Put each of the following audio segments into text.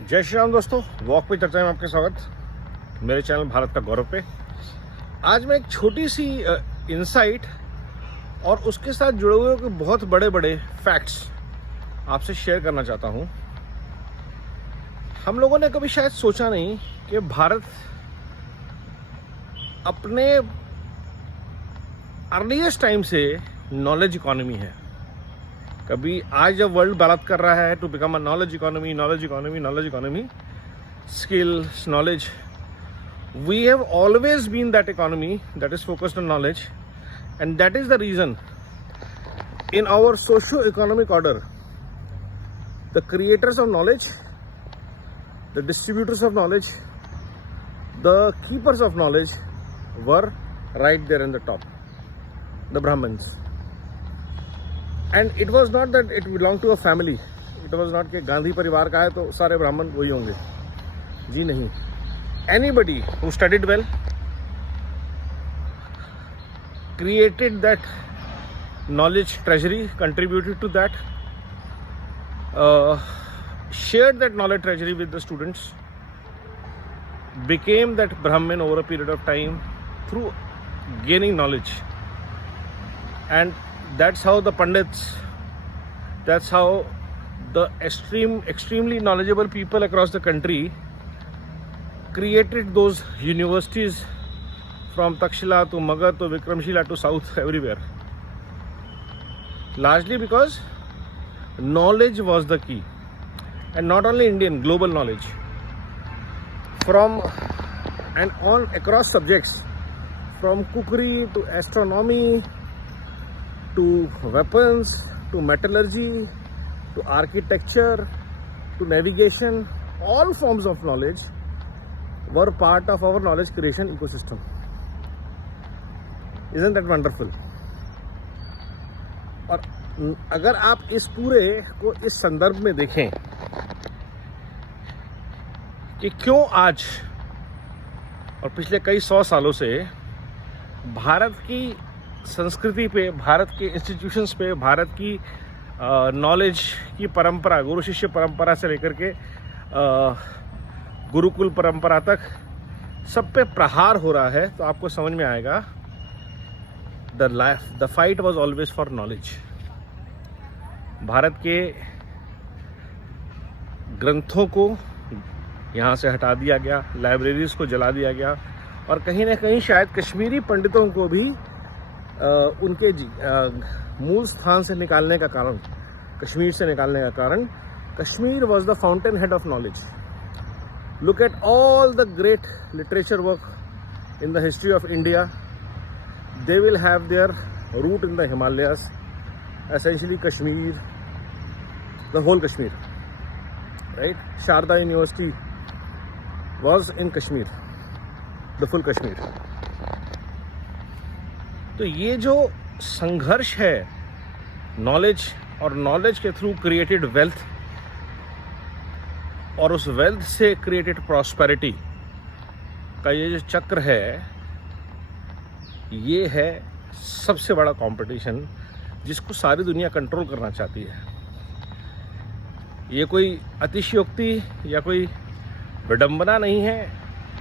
जय श्री राम दोस्तों, वॉक पे चर्चा में आपका स्वागत मेरे चैनल भारत का गौरव पे। आज मैं एक छोटी सी इंसाइट और उसके साथ जुड़े हुए बहुत बड़े बड़े फैक्ट्स आपसे शेयर करना चाहता हूँ। हम लोगों ने कभी शायद सोचा नहीं कि भारत अपने अर्लीस्ट टाइम से नॉलेज इकोनॉमी है। कभी आज जब वर्ल्ड बात कर रहा है to become a knowledge economy, skills, knowledge, we have always been that economy that is focused on knowledge, and that is the reason in our socio economic order the creators of knowledge, the distributors of knowledge, the keepers of knowledge were right there in the top, the Brahmins. And it was not that it belonged to a family. It was not कि गांधी परिवार का है तो सारे ब्राह्मण वही होंगे, जी नहीं। Anybody who studied well, created that knowledge treasury, contributed to that, shared that knowledge treasury with the students, became that Brahmin over a period of time through gaining knowledge. And that's how the Pandits, that's how the extremely knowledgeable people across the country created those universities from Takshila to Magadh to Vikramshila to South, everywhere. Largely because knowledge was the key. And not only Indian, global knowledge. From and on across subjects, from cookery to astronomy to weapons to metallurgy to architecture to navigation, all forms of knowledge were part of our knowledge creation ecosystem. Isn't that wonderful? और अगर आप इस पूरे को इस संदर्भ में देखें कि क्यों आज और पिछले कई 100 सालों से भारत की संस्कृति पे, भारत के इंस्टीट्यूशंस पे, भारत की नॉलेज की परंपरा, गुरु शिष्य परंपरा से लेकर के गुरुकुल परंपरा तक सब पे प्रहार हो रहा है, तो आपको समझ में आएगा the fight was always for knowledge. Bharat के ग्रंथों को यहाँ से हटा दिया गया, लाइब्रेरीज को जला दिया गया, और कहीं ना कहीं शायद कश्मीरी पंडितों को भी उनके मूल स्थान से निकालने का कारण, कश्मीर से निकालने का कारण, Kashmir was the fountain head of knowledge. Look at all the great literature work in the history of India, they will have their root in the Himalayas, essentially Kashmir, the whole Kashmir, right? Sharada university was in Kashmir, the full Kashmir. तो ये जो संघर्ष है knowledge और knowledge के through created wealth और उस wealth से क्रिएटेड प्रॉस्पेरिटी का ये जो चक्र है, ये है सबसे बड़ा कंपटीशन जिसको सारी दुनिया कंट्रोल करना चाहती है। ये कोई अतिशयोक्ति या कोई विडंबना नहीं है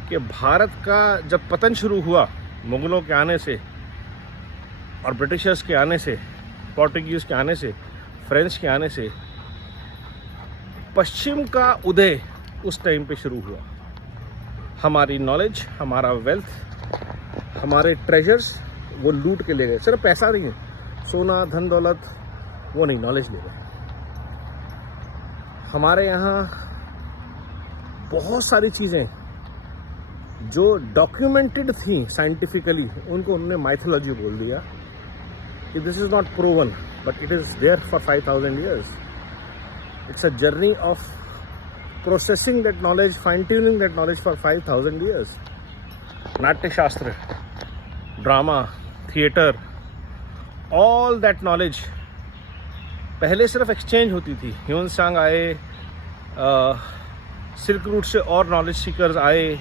कि भारत का जब पतन शुरू हुआ मुगलों के आने से और ब्रिटिशर्स के आने से, पोर्टुगीज के आने से, फ्रेंच के आने से, पश्चिम का उदय उस टाइम पे शुरू हुआ। हमारी नॉलेज, हमारा वेल्थ, हमारे ट्रेजर्स वो लूट के ले गए। सिर्फ पैसा नहीं है, सोना, धन दौलत, वो नहीं, नॉलेज ले गए। हमारे यहाँ बहुत सारी चीज़ें जो डॉक्यूमेंटेड थी साइंटिफिकली, उनको उन्होंने माइथोलॉजी बोल दिया कि this is not proven, but it is there for 5000 years. It's a journey of processing that knowledge, fine-tuning that knowledge for 5000 years. नाट्य शास्त्र, drama, theatre, all that knowledge पहले सिर्फ एक्सचेंज होती थी। ह्यूमन सांग आए, सिल्क रूट से और नॉलेज सीकर्स आए,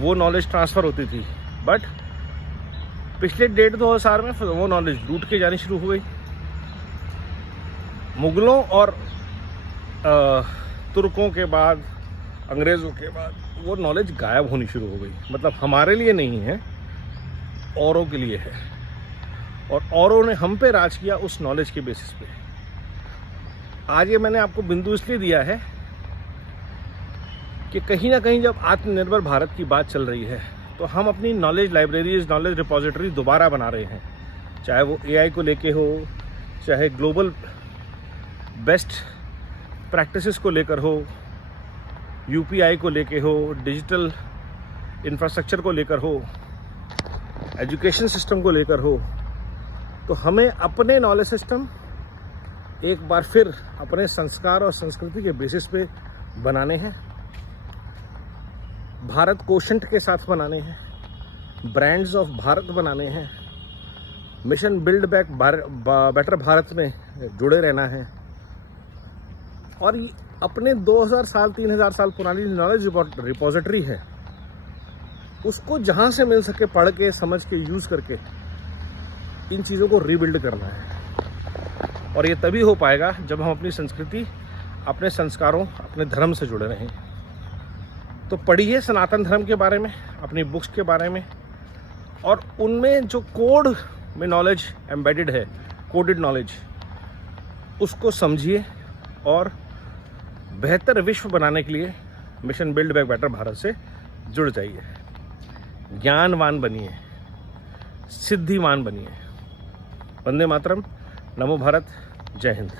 वो नॉलेज ट्रांसफ़र होती थी। बट पिछले 1.5-2 साल में वो नॉलेज लूट के जानी शुरू हो गई। मुगलों और तुर्कों के बाद, अंग्रेज़ों के बाद वो नॉलेज गायब होनी शुरू हो गई। मतलब हमारे लिए नहीं है, औरों के लिए है, और औरों ने हम पे राज किया उस नॉलेज के बेसिस पे। आज ये मैंने आपको बिंदु इसलिए दिया है कि कहीं ना कहीं जब आत्मनिर्भर भारत की बात चल रही है तो हम अपनी नॉलेज लाइब्रेरीज, नॉलेज रिपोजिटरी दोबारा बना रहे हैं। चाहे वो एआई को लेके हो, चाहे ग्लोबल बेस्ट प्रैक्टिसेस को लेकर हो, यूपीआई को लेके हो, डिजिटल इंफ्रास्ट्रक्चर को लेकर हो, एजुकेशन सिस्टम को लेकर हो, तो हमें अपने नॉलेज सिस्टम एक बार फिर अपने संस्कार और संस्कृति के बेसिस पे बनाने हैं। भारत कोशंट के साथ बनाने हैं, ब्रांड्स ऑफ भारत बनाने हैं, mission build back better Bharat में जुड़े रहना है, और अपने 2000 साल 3000 साल पुरानी नॉलेज रिपोजिटरी है उसको जहाँ से मिल सके पढ़ के, समझ के, यूज़ करके इन चीज़ों को रीबिल्ड करना है। और ये तभी हो पाएगा जब हम अपनी संस्कृति, अपने संस्कारों, अपने धर्म से जुड़े रहें। तो पढ़िए सनातन धर्म के बारे में, अपनी बुक्स के बारे में, और उनमें जो कोड में नॉलेज एम्बेडेड है, कोडेड नॉलेज, उसको समझिए और बेहतर विश्व बनाने के लिए mission build back better Bharat से जुड़ जाइए। ज्ञानवान बनिए, सिद्धिवान बनिए। वंदे मातरम, नमो भारत, जय हिंद।